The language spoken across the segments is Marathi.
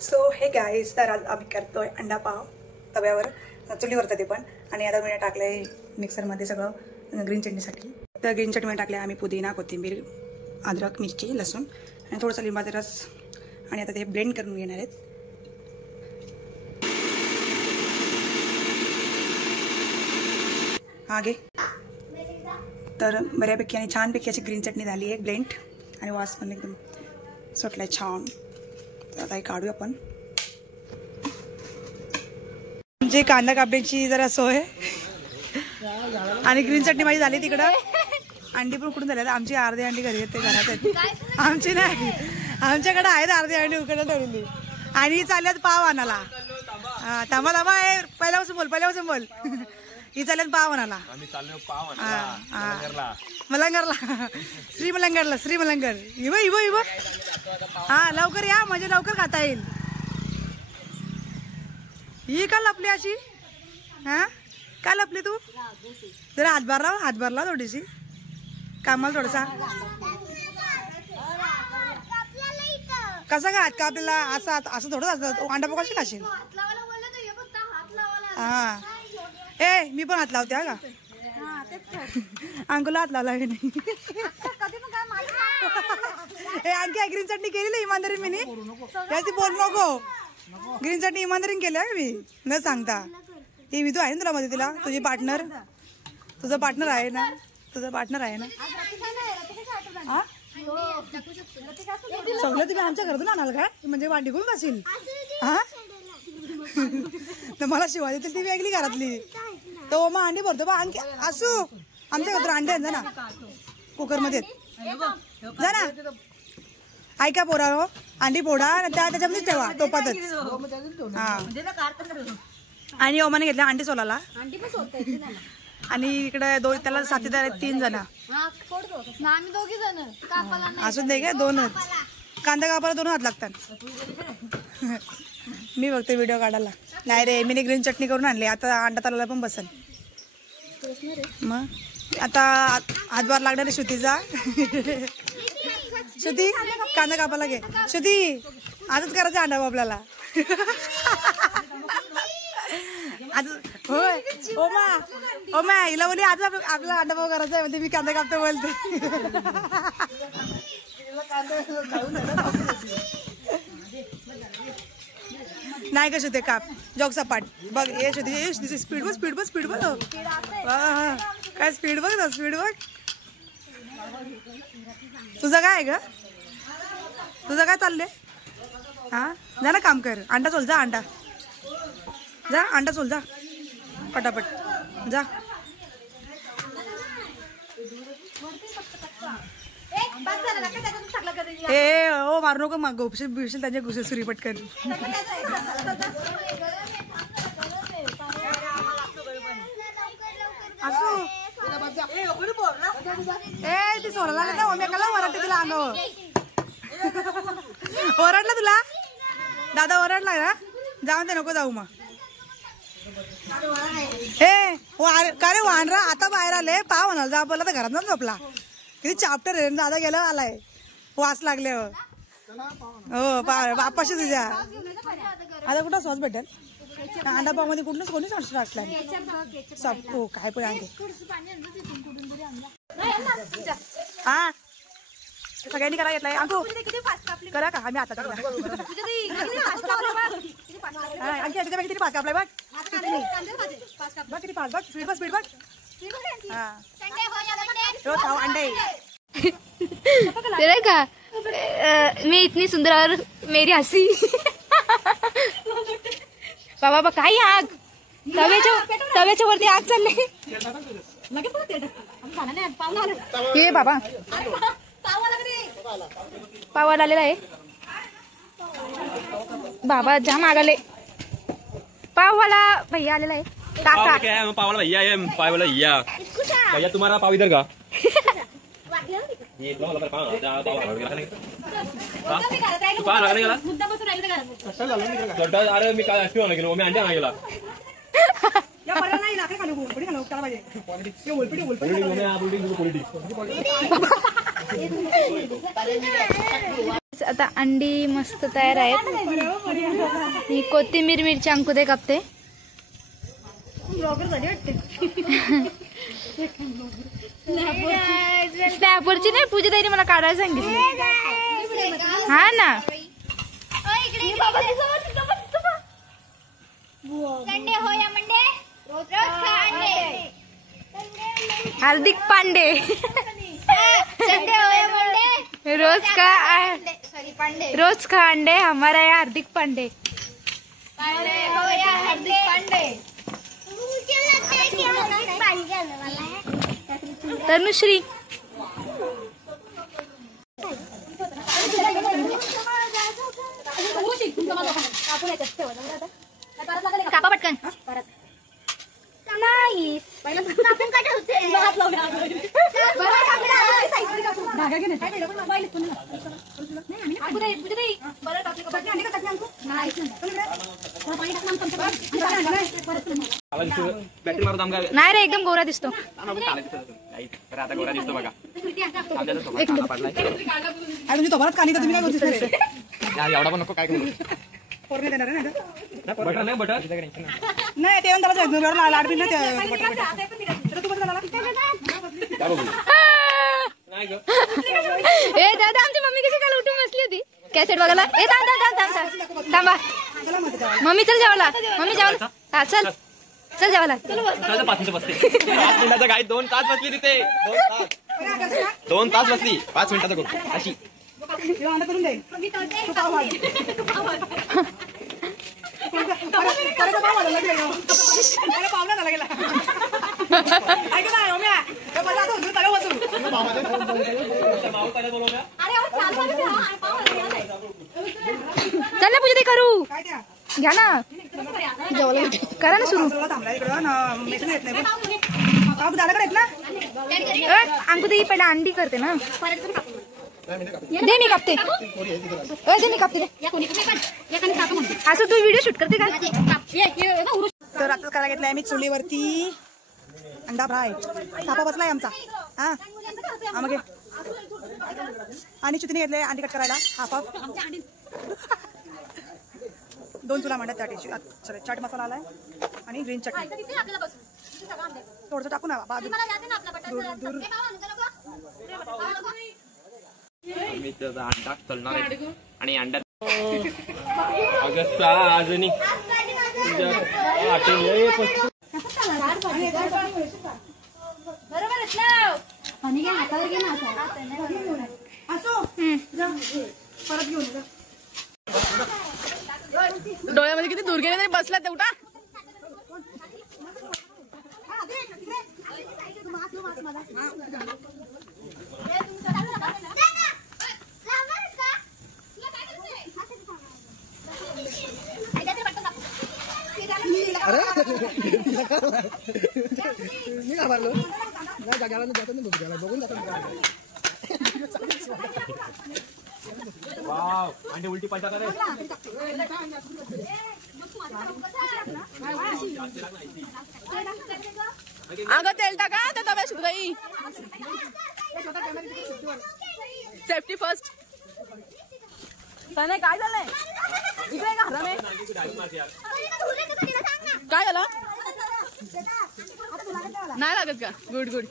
सो हे गाईज, तर आज आम्ही करतोय अंडा पाव तव्यावर, चुलीवरचं ते पण. आणि आता मी टाकलंय मिक्सरमध्ये सगळं ग्रीन चटणीसाठी. तर ग्रीन चटणी टाकले आम्ही पुदिना, कोथिंबीर, अद्रक, मिरची, लसूण आणि थोडंसं लिंबाचा रस. आणि आता ते ब्लेंड करून घेणार आहेत. आगे तर बऱ्यापैकी आणि छानपैकी अशी ग्रीन चटणी झाली आहे ब्लेंड. आणि वास पण एकदम सुटलाय छान. तर आता हे काढूया आपण. म्हणजे कांदा कापण्याची जरा सोय आणि ग्रीन चटणी माझी झाली तिकडं. अंडी पण उकडून झाल्या. आमची अर्धी अंडी घरी येते, घरात येते. आमची नाही, आमच्याकडे आहेत अर्धी अंडी उकडून ठेवलेली. आणि चालल्यात पाव आणायला. थांबा थांबा, पहिल्यापासून बोल ही चालल्यात पाव आणायला. मलंगरला, श्रीमलंगर. इव हा, लवकर या, म्हणजे लवकर खाता येईल. ही का लपली अशी? हा, का लपली तू? जरा हातभार लाव थोडीशी कामाला. थोडासा कसं का हात का आपल्याला असं थोडं असतं. अंडा पाव कशी खाशील? हा, ए मी पण हात लावते का? अंकुला हात लावला नाही. आणखी ग्रीन चटणी केली ना इमानदारीने मी. याची बोल नको. ग्रीन चटणी इमानदारीने केली आहे मी न सांगता. ही मी तू आहे ना तुला मध्ये, तिला तुझी पार्टनर, तुझा पार्टनर आहे ना, हा सगळं तुम्ही आमच्या घरातून आणाल काय? म्हणजे वांडी कोण बसील? हा तर मला शिवाय देतील ती वेगळी घरातली. तो मग अंडी भरतो बा. आणखी असू आमच्या घरात अंडे आहेत ना कुकर मध्ये. जा ना, ऐका पोरा, अंडी फोडा त्याच्यामध्ये ठेवा टोपातच. हा, आणि ओमाने घेतल्या अंडी सोलाला. आणि इकडे त्याला साथीदार आहेत 3 जण. असून दे का, 2च कांदा कापायला 2 हात लागतात. मी बघते व्हिडिओ काढायला. नाही रे, मी ग्रीन चटणी करून आणली. आता अंडा तलाला पण बसल. मग आता हातभार लागणार आहे श्रुतीचा. श्रुती कांदा कापायला घे. श्रुती आजच करायचं अंडा आपल्याला. होय ओमा हिला बोली आज आपला अंडा पाव करायचा आहे. म्हणजे मी कांदा कापतो बोलते. नाही कशी ते काप जॉग सपाट बघ. ये शुद्धी स्पीड बघ. काय स्पीड बघ. तुझं काय आहे ग? तुझं काय चाललंय? हा, जा ना काम कर. अंडा सोल, जा अंडा सोल, जा पटापट जा. ए ओ मारू नको मग, घुसशील त्यांच्या घुसेल सुरी पटकन. असू ए ती सोलाला ना ओमेकाला ओरडते तिला अंगावर. ओरडला तुला दादा? ओरडला ना, जाऊन ते नको जाऊ मग. ए का रे वाहन रा, आता बाहेर आले पाव म्हणाल जा बोलला तर घरात ना झोपला. किती चाप्टर आहे. दादा गेला आलाय वास लागले. हो बापाशी तुझ्या. आता कुठं सॉस भेटेल? अंडा पाव मध्ये कुठलंच कोणी सॉस टाकलाय सब. हो काय पण आणते. हा सगळ्यांनी करा घेतलाय. अंकू करा का? आम्ही आता आणखी किती 5 कापलाय बघ. बघ किती 5 बघ. स्पीड बघ. हा अंडे तेरे का मैं इतनी सुंदर और मेरी हंसी. बाबा काय आग तव्याच्या वरती आग चालले. ये बाबा पावाला आलेला आहे. बाबा जाम आगले. पाववाला भैया आलेला आहे. काका क्या है? पाव वाला भैया है. पाव वाला भैया तुम्हारा पाव इधर का? ये पाव वाला पाव अरे मी काय असतो ना गेलो मी अंडे गेला. गाईज आता अंडी मस्त तयार आहेत. मी कोथिंबीर मिरची अंकुदे कापते. स्नॅपवरची नाही, पूजा ताईने मला काढायला सांगितलं. हा ना, हार्दिक पांडे रोज का अंडे हमारा है हार्दिक पांडे. तनुश्री कापा पटकन. नाईस. बॅटरी मारू दाम नाही रे, एकदम गोरा दिसतो. आता गोरा दिसतो बघा. तुमची तोपर्यंत खाली तर तुम्ही काय बोलते एवढा पण नको. काय करू पोरणे देणार आहे ना बटर नाही बटर नाही ते त्याला लाड बिल ए दादा, आमची मम्मी कशी काल उठून बसली होती कॅसेट बघायला. ए थांबा मम्मी, चल जेवायला. मम्मी जेवायला. हा चल चल जेवायला. 5 मिनिटं बसते. 5 मिनिटाचं काय 2 तास बसली तिथे. 2 तास बसली. 5 मिनिटाचं करू अशी करून देईल. पावला झाला गेला. चल ना पूजा ताई करू. घ्या ना, करा ना सुरू. अंकुताई पहिला अंडी करते ना. दे मी कापते. दे मी कापते. असं तू व्हिडिओ शूट करते का? तर आता करायला घेतलाय आम्ही चुलीवरती अंडा फ्राय. थापा बसलाय आमचा. हा मग आणि चितणी घेतले अंडी कट करायला. हाफ हाफ 2 चुला मांडत. त्या चाट मसाला आलाय आणि ग्रीन चटणी थोडंसं टाकून अंडा तळणार आहे आणि अंडा अगं अजून परत घेऊन डोळ्यामध्ये किती दूर गेले तरी बसला तेवढा. अंडे उलटी पलटा करे. अगं तेल टाका त्या तव्यात सुद्धाई. Safety first. काय झालंय इकडे का? काय झालं? नाही लागत का? Good good.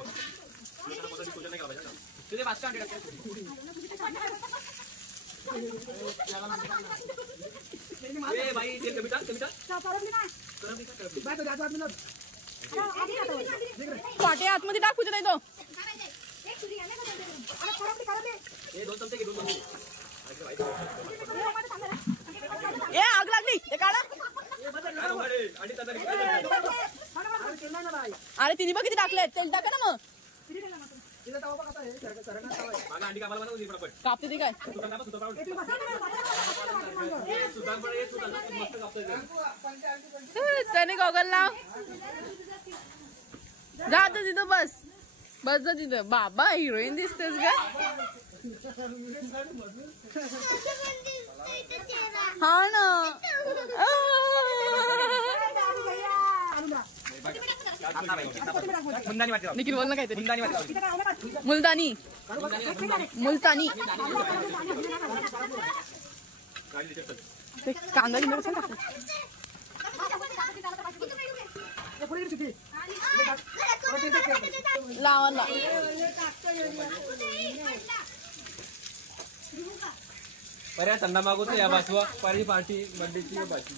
पाटे आतमध्ये टाकू दे नाही तो. ए आग लागली. ते काढा. अरे तिने बघ किती टाकले. तेल टाका ना मग. कापते ती काय त्याने गॉगल लाव. जा आता तिथं बस जा तिथं. बाबा हिरोईन दिसतेस का? हा ना. निखिल बोल ना काहीतरी. मुलतानी मुलतानी कांदा लावा पर्या थंडा मागवतो या बाजूला पारी पार्टी बर्थडेची बाजू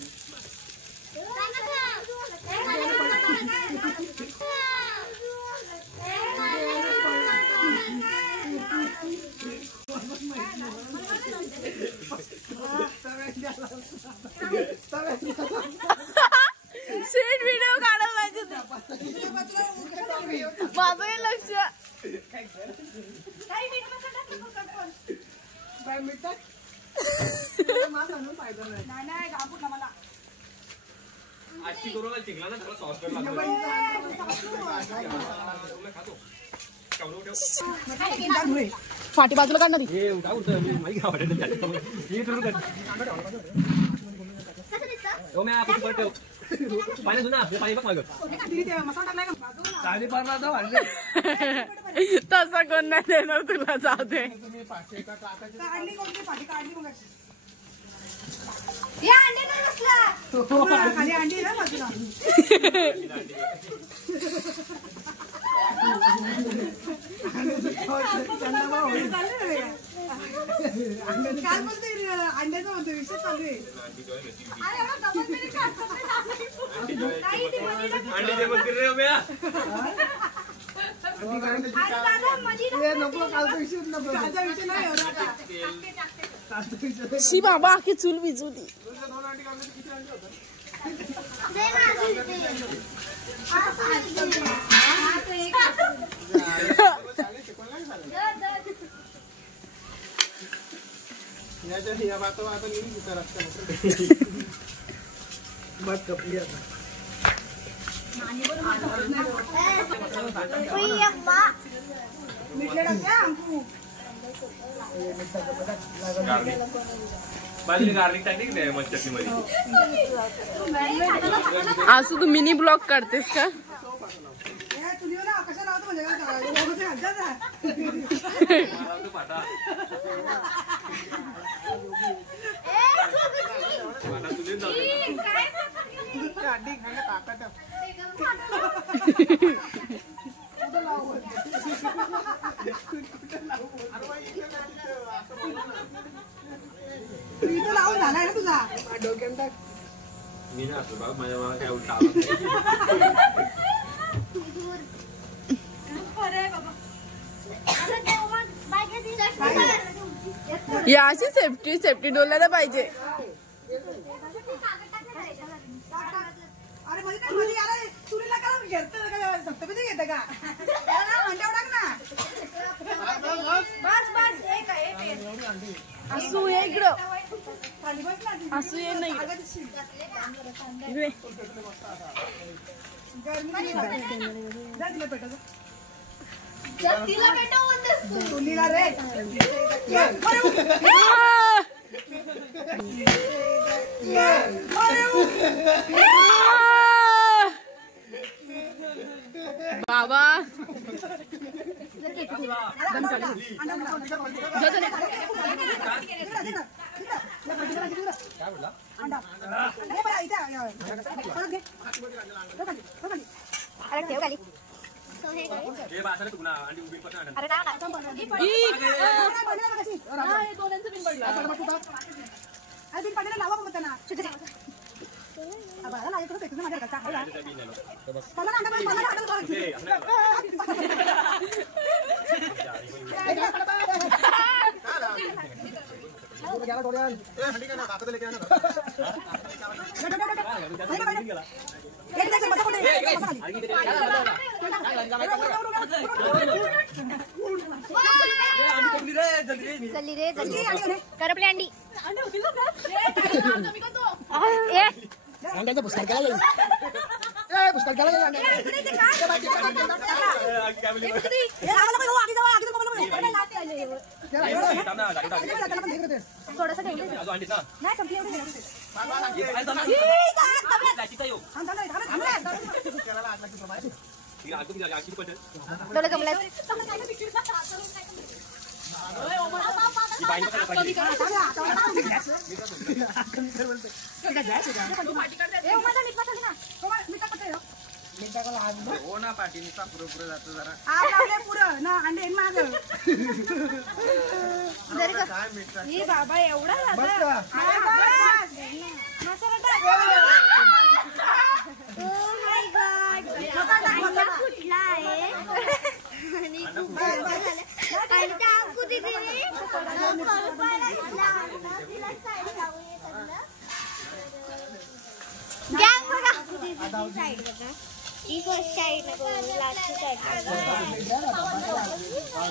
शेट व्हिडिओ काढायला पाहिजे माझं लक्ष आजची करून चिकला ना त्याला सॉस कर लागतो फाटी बाजूला काढणार हे काय होतं माहिती का वाटत हे ठेवून कर हो मी आपण ठेव पाणी धुना पाणी बघ मागं तसा कोण नाही देणार तुला जाऊ दे खाली अंडी ना बाजूला काय बोलते अंड्याचा होतो विषय चालू आहे अंडी दे बोलते रे म्या शी बाबा आखी चूल बिजवली बाजूला गार्लिक टाकली की नाही मग चटणीमध्ये असं तू मिनी ब्लॉग करतेस का कशा लावतो म्हणजे पाटा तुझे इथं लावून झालाय ना तुझा डोक्यात मी ना असं बाबा माझ्या मला काय उलटा याची सेफ्टी डोलायला पाहिजे अरे मध्ये काय मध्ये अरे तुरीला का घेत सप्तपदी घेते का अंड्यावर टाक ना बस बस एक असू इकडं खाली बस ना असू ये नाही तुलीला रे बाबा हे बासाला तुला अंडी उभी पण आणा लावा मग त्यांना जल्दी रे करपले अंडी अंड्याचं पुस्तक केला पुस्तक केला थोडंसं ठेवलं हो ना पाठीचा पुरं जातो जरा पुरं ना अंडे माग बाबा एवढा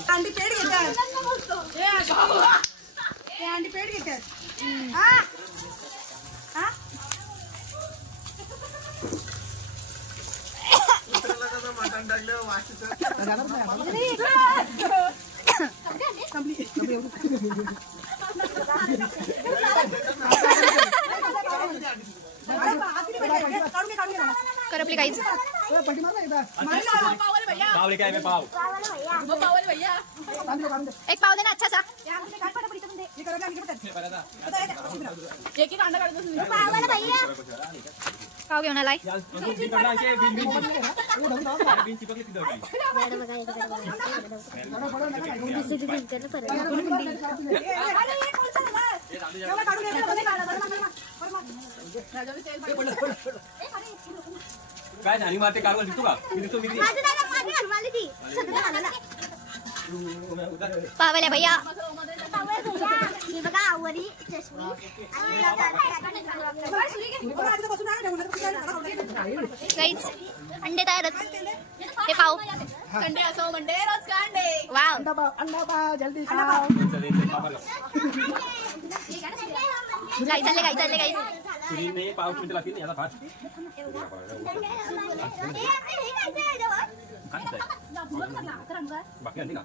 अंडी पेट घेतात अंडी पेट घेतात मटण टाकलं कर आपली काहीच पाव लेके आए मैं पाव एक पाव दे ना अच्छा सा पाव घेऊन आलाय काय झाली मारते कारवा दिसतो का दिसतो मी पावल्या भैया काहीच अंडे तयार हे पाव संडे असो मंडे रोज का अंडे वाव अंडा पाव जल्दी काही चालले काही सुनीलने पाव मिनिटं लागतील याला भात बाकी अंडे का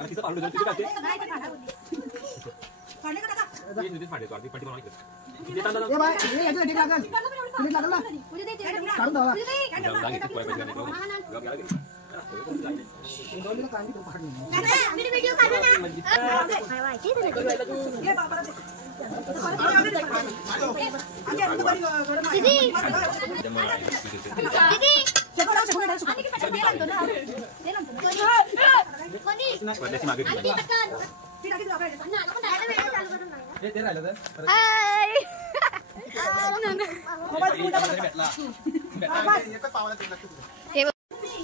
तिचं पांडू तिथे टाकते पट्टी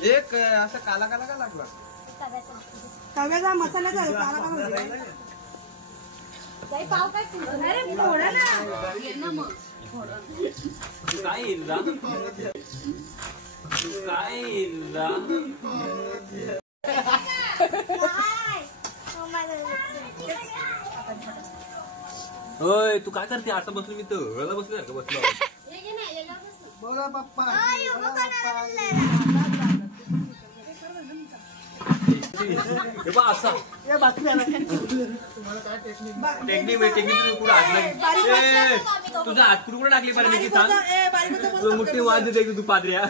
एक असं काला काला का लागला तव्याचा मसाल्याचा ओय तू काय करते आता बसलो मी तर बसलो का बसलो बोला पप्पा असा टेक्निक कुठं हात नाही तुझा हात कुठे टाकली पाहिजे सांग मोठी वाद देते तू पादऱ्या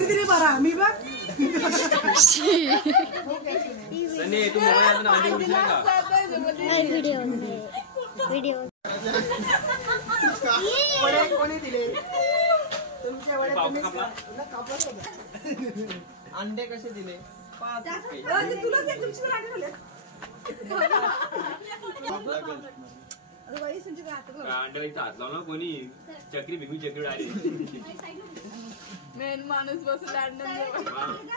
तरी बरा मी बघ तू मोबाईल अंडे उडले का व्हिडिओ कोणी दिले तुमच्या अंडे कसे दिले अंडे हात लाव ना कोणी चक्री बिगू चक्री डायरेक्ट मेन माणूस बसून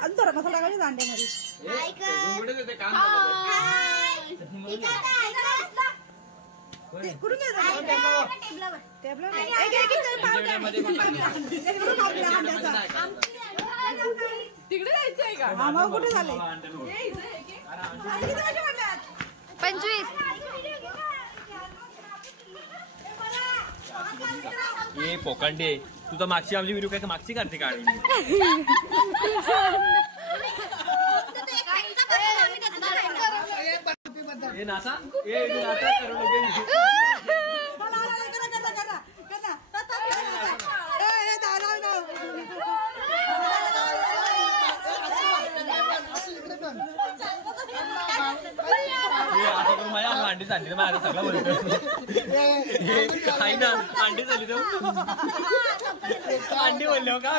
अंतर मसाला टाकायचा अंड्यामध्ये तिकडे जायचंय का आम्हाला कुठे झाले 25 ये पोकांडे तुझा मागची आमची व्हिडिओ काय मागची काढते काढ हे नासा ए तू नासा करू नको आता करून माझ्या अंडी झाली माझ्या सगळं बोलतो आई ना अंडी झाली तर अंडी बोललो का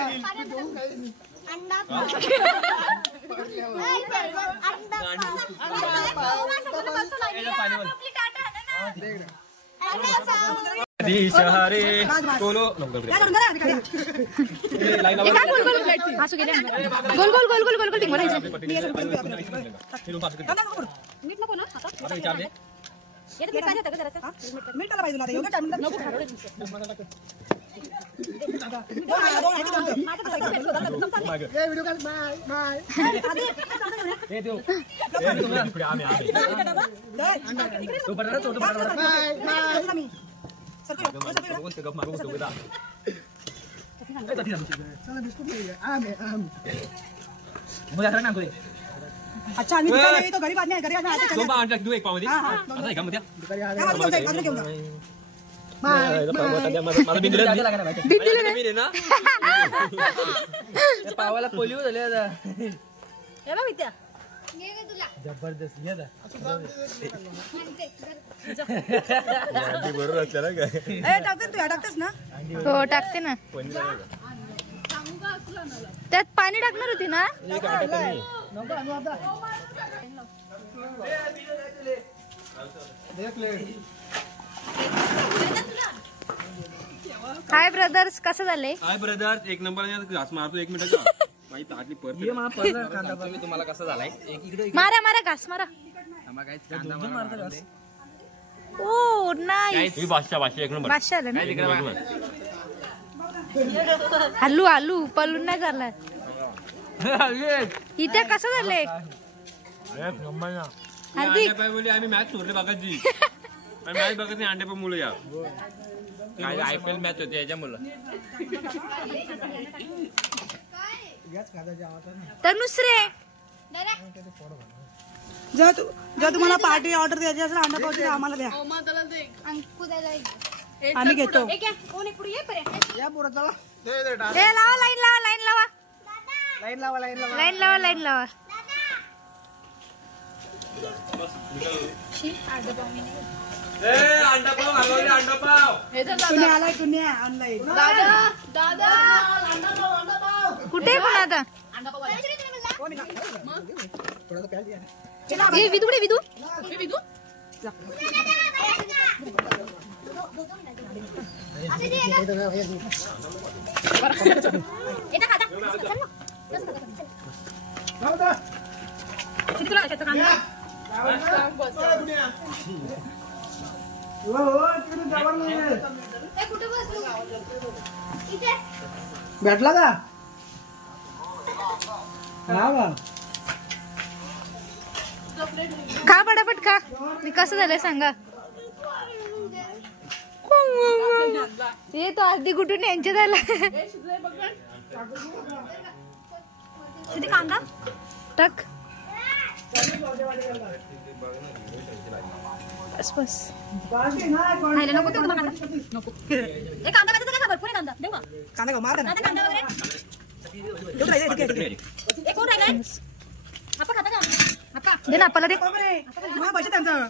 शहरे गोल अच्छा आम्ही तिकडे तो घरी बांधणे घरी तू एक पाव मध्ये असं आहे का मध्ये पावाला पोलिओ झाले आता जबरदस्त बरोबर टाकतेस ना हो टाकते ना त्यात पाणी टाकणार होती ना हाय ब्रदर्स कसं झालंय हाय ब्रदर्स एक नंबर घास मारतो 1 मिनिट तुम्हाला कसं झालाय मारा मारा घास मारा ओ नाईस बादशाह एक नंबर बादशाह आलं ना हल्लू हल्लू पलून नाही करलाय इथे कसं झालंय हार्दिक बोली आम्ही मॅच सोडले बघायची मॅच बघत नाही अंडे पण मुलं या काय IPL मॅच होती याच्या मुलं तनुश्री जर तुम्हाला पार्टी ऑर्डर द्यायची असेल अंडा पावची आम्हाला द्या आम्ही घेतो लावा लाईन लावा लाईन लावा लाईन लावा लाईन लावा अंडा पाव मागवले अंडा पाव तुम्ही आलाय तुम्ही ऑनलाईन कुठे कोण आता विदू कुठे विदू भेटला का खा पटापट खा मी कसं झालंय सांगा हे तो अर्धी कुठून यांचे झाला कांदा टक बस बस कांदा मार दे ना आपल्याला दे पैसे त्यांचं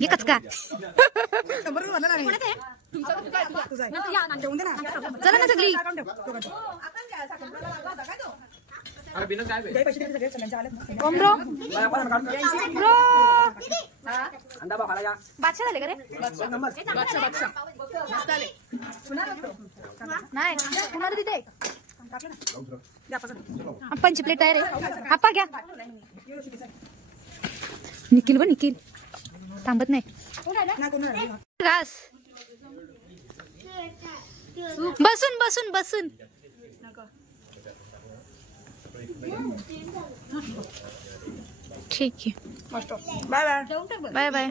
हे कचका शंभर भरला नाही चला ना सगळी ब्रो बादशाह झाले का रे नाही कुणाला तिथे आपणची प्लेट आहे रे आपा घ्या निखिल व निखिल थांबत नाही घास बसून बसून बसून ठीक आहे बाय बाय बाय बाय